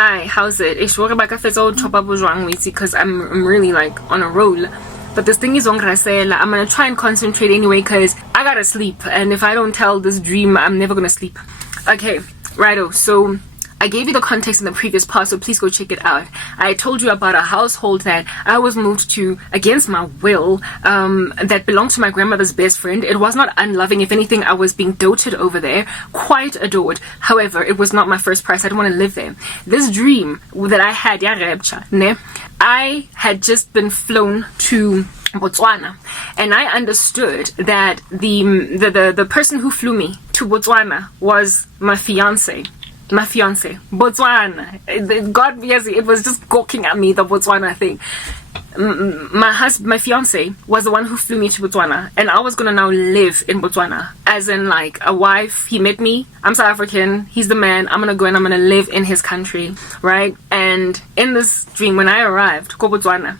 Hi, how's it? Because I'm really like on a roll. But this thing is on Grasela. I'm gonna try and concentrate anyway because I gotta sleep. And if I don't tell this dream, I'm never gonna sleep. Okay, righto. So I gave you the context in the previous part, so please go check it out. I told you about a household that I was moved to against my will, that belonged to my grandmother's best friend. It was not unloving. If anything, I was being doted over there, quite adored. However, it was not my first prize. I didn't want to live there. This dream that I had, Rapture, I had just been flown to Botswana, and I understood that the person who flew me to Botswana was my fiance, Botswana. God, yes, it was just gawking at me, the Botswana thing. My fiance was the one who flew me to Botswana, and I was gonna now live in Botswana, as in like a wife. He met me, I'm South African, he's the man, I'm gonna go and I'm gonna live in his country, right? And in this dream, when I arrived to Botswana,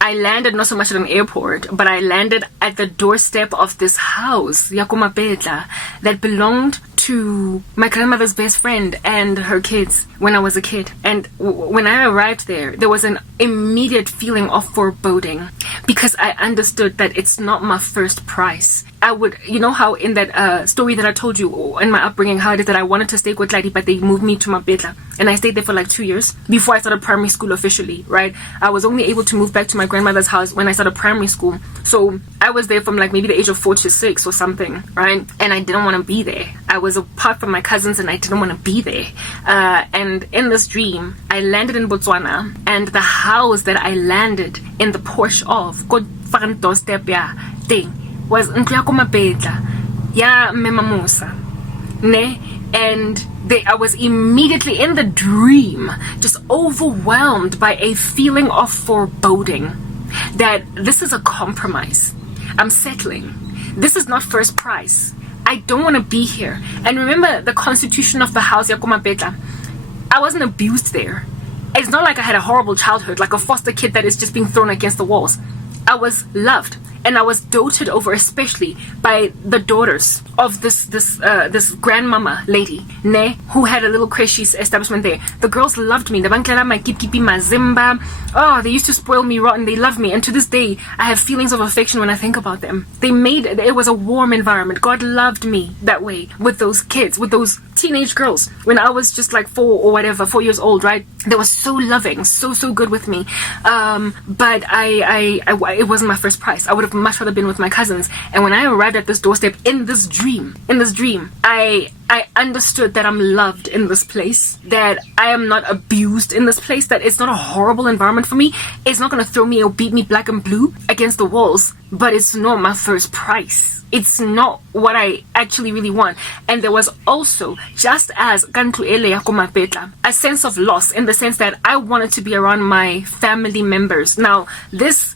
I landed not so much at an airport, but I landed at the doorstep of this house, that belonged to my grandmother's best friend and her kids when I was a kid. And when I arrived there, there was an immediate feeling of foreboding because I understood that it's not my first prize. I would, you know how in that story that I told you in my upbringing, how it is that I wanted to stay with Ladi, but they moved me to Mabetla, and I stayed there for like 2 years before I started primary school officially, right? I was only able to move back to my grandmother's house when I started primary school. So I was there from like maybe the age of 4 to 6 or something, right? And I didn't want to be there. I was apart from my cousins and I didn't want to be there. And in this dream, I landed in Botswana, and the house that I landed in the porch of, thing, was Mapetla, ya Memamusa, ne? And I was immediately in the dream just overwhelmed by a feeling of foreboding that this is a compromise. I'm settling. This is not first prize. I don't want to be here. And remember the constitution of the house, Yakomapetla. I wasn't abused there. It's not like I had a horrible childhood, like a foster kid that is just being thrown against the walls. I was loved. And I was doted over, especially by the daughters of this grandmama lady, who had a little creche establishment there. The girls loved me. Oh, they used to spoil me rotten. They loved me, and to this day, I have feelings of affection when I think about them. It was a warm environment. God loved me that way with those kids, with those teenage girls. When I was just like 4 years old, right? They were so loving, so good with me. But it wasn't my first prize. I would have much rather been with my cousins. And when I arrived at this doorstep in this dream, I understood that I'm loved in this place, that I am not abused in this place, that it's not a horrible environment for me. It's not going to throw me or beat me black and blue against the walls, but it's not my first prize. It's not what I actually really want. And there was also, just as a sense of loss, in the sense that I wanted to be around my family members. Now, this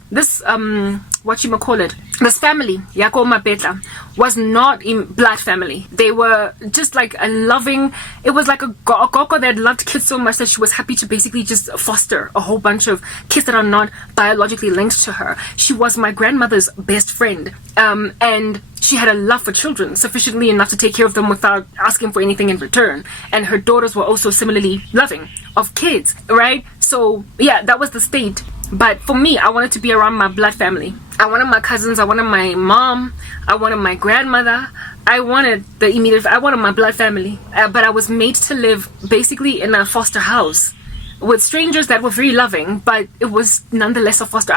family, Mapetla, was not in blood family. They were just like a loving, it was like a gogo that loved kids so much that she was happy to basically just foster a whole bunch of kids that are not biologically linked to her. She was my grandmother's best friend, and she had a love for children, sufficiently enough to take care of them without asking for anything in return. And her daughters were also similarly loving of kids, right? So yeah, that was the state. But for me, I wanted to be around my blood family. I wanted my cousins, I wanted my mom, I wanted my grandmother, I wanted my blood family. But I was made to live basically in a foster house with strangers that were very loving, but it was nonetheless a foster.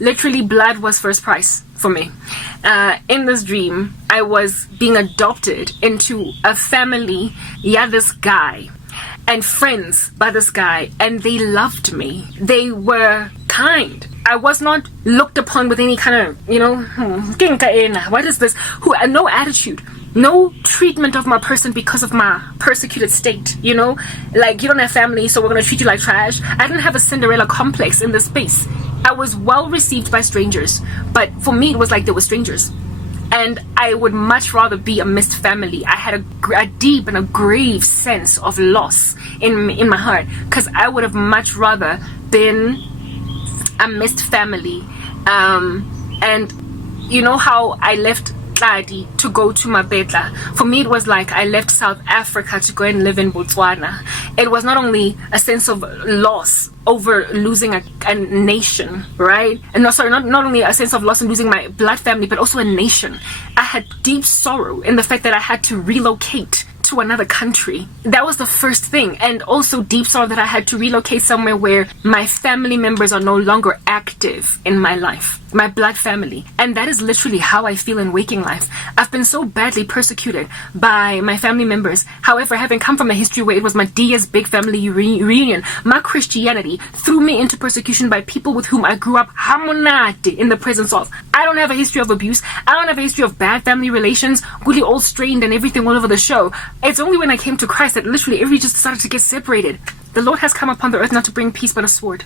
Literally, blood was first prize for me. In this dream, I was being adopted into a family, this guy, and friends by this guy, and they loved me. They were kind. I was not looked upon with any kind of, what is this? No attitude, no treatment of my person because of my persecuted state, like you don't have family, so we're going to treat you like trash. I didn't have a Cinderella complex in this space. I was well received by strangers, but for me, it was like they were strangers. And I would much rather be a missed family. I had a deep and a grave sense of loss in my heart, because I would have much rather been a missed family. And you know how I left Tladi to go to Mapetla. For me, it was like I left South Africa to go and live in Botswana. It was not only a sense of loss over losing a nation, right? And not only a sense of loss in losing my blood family, but also a nation. I had deep sorrow in the fact that I had to relocate to another country. That was the first thing. And also deep sorrow that I had to relocate somewhere where my family members are no longer active in my life, my blood family. And that is literally how I feel in waking life. I've been so badly persecuted by my family members. However, having come from a history where it was my Dia's big family reunion, my Christianity threw me into persecution by people with whom I grew up hamonate in the presence of. I don't have a history of abuse. I don't have a history of bad family relations, really all strained and everything all over the show. It's only when I came to Christ that literally everybody just started to get separated. The Lord has come upon the earth not to bring peace but a sword.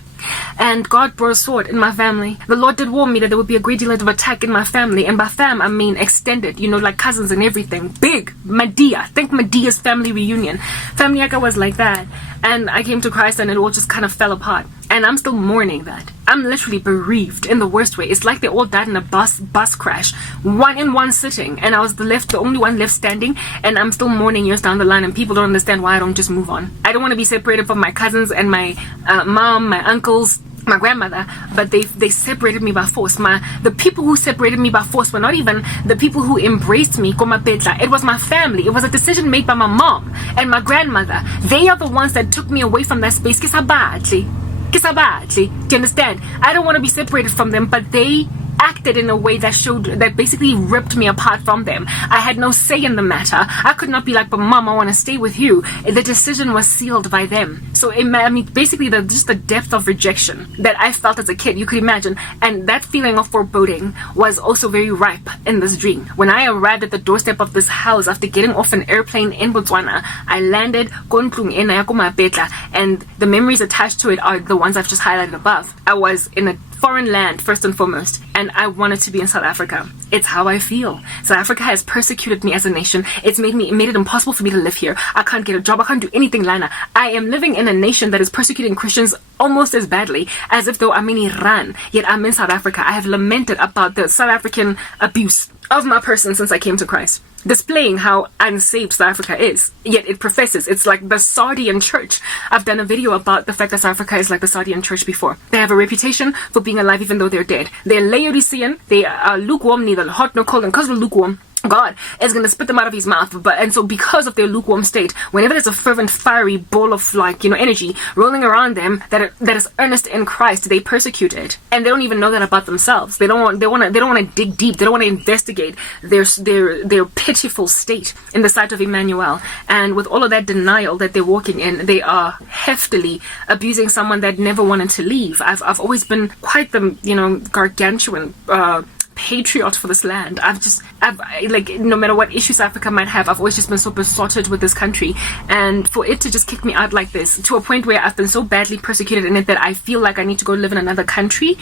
And God brought a sword in my family. The Lord did warn me that there would be a great deal of attack in my family. And by fam, I mean extended, like cousins and everything. Big. Medea. Think Medea's family reunion. Family Yaka was like that. And I came to Christ and it all just kind of fell apart. And I'm still mourning that. I'm literally bereaved in the worst way. It's like they all died in a bus crash. One sitting. And I was the only one left standing. And I'm still mourning years down the line. And people don't understand why I don't just move on. I don't want to be separated from my cousins and my mom, my uncles, my grandmother, but they separated me by force. The people who separated me by force were not even the people who embraced me. It was my family. It was a decision made by my mom and my grandmother. They are the ones that took me away from that space. Do you understand? I don't want to be separated from them, but they acted in a way that basically ripped me apart from them. I had no say in the matter. I could not be like, but mom, I want to stay with you. The decision was sealed by them. So basically just the depth of rejection that I felt as a kid, you could imagine. And that feeling of foreboding was also very ripe in this dream. When I arrived at the doorstep of this house after getting off an airplane in Botswana, I landed and the memories attached to it are the ones I've just highlighted above. I was in a foreign land first and foremost, and I wanted to be in South Africa. It's how I feel. South Africa has persecuted me as a nation. It made it impossible for me to live here. I can't get a job. I can't do anything, Lana. I am living in a nation that is persecuting Christians almost as badly as if though I'm in Iran, yet I'm in South Africa. I have lamented about the South African abuse of my person since I came to Christ, displaying how unsaved South Africa is, yet it professes it's like the Sardian church. I've done a video about the fact that South Africa is like the Sardian church before. They have a reputation for being alive even though they're dead. They're Laodicean, they are lukewarm, neither hot nor cold, and because they're lukewarm, God is going to spit them out of his mouth. And so because of their lukewarm state, whenever there's a fervent, fiery ball of energy rolling around them that is earnest in Christ, they persecute it. And they don't even know that about themselves. They don't want to dig deep. They don't want to investigate their pitiful state in the sight of Emmanuel. And with all of that denial that they're walking in, they are heftily abusing someone that never wanted to leave. I've always been quite the, gargantuan, patriot for this land. No matter what issues Africa might have, I've always just been so besotted with this country, and for it to just kick me out like this to a point where I've been so badly persecuted in it that I feel like I need to go live in another country,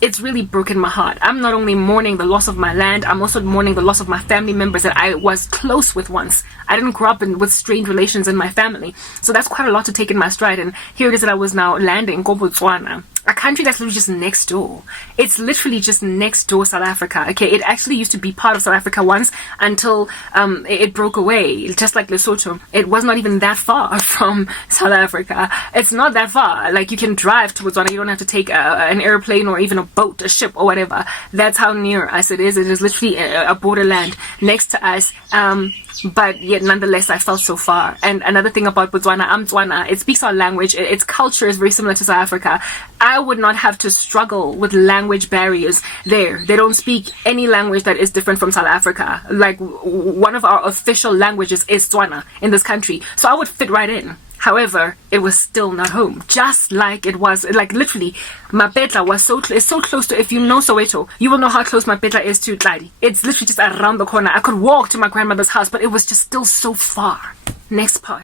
it's really broken my heart. I'm not only mourning the loss of my land, I'm also mourning the loss of my family members that I was close with once. I didn't grow up with strained relations in my family, so that's quite a lot to take in my stride. And here it is that I was now landing in Botswana, a country that's literally just next door. It's literally just next door, South Africa. Okay, it actually used to be part of South Africa once until it broke away, just like Lesotho. It was not even that far from South Africa. It's not that far. Like, you can drive to Botswana. You don't have to take an airplane or even a boat, a ship, or whatever. That's how near us it is. It is literally a borderland next to us. But yet nonetheless I felt so far. And another thing about Botswana, I'm Tswana, it speaks our language, its culture is very similar to South Africa. I would not have to struggle with language barriers there. They don't speak any language that is different from South Africa. Like, one of our official languages is Tswana in this country, so I would fit right in. However, it was still not home. Just like it was, like, literally, Mapetla was is so close to, if you know Soweto, you will know how close Mapetla is to Tladi. It's literally just around the corner. I could walk to my grandmother's house, but it was just still so far. Next part.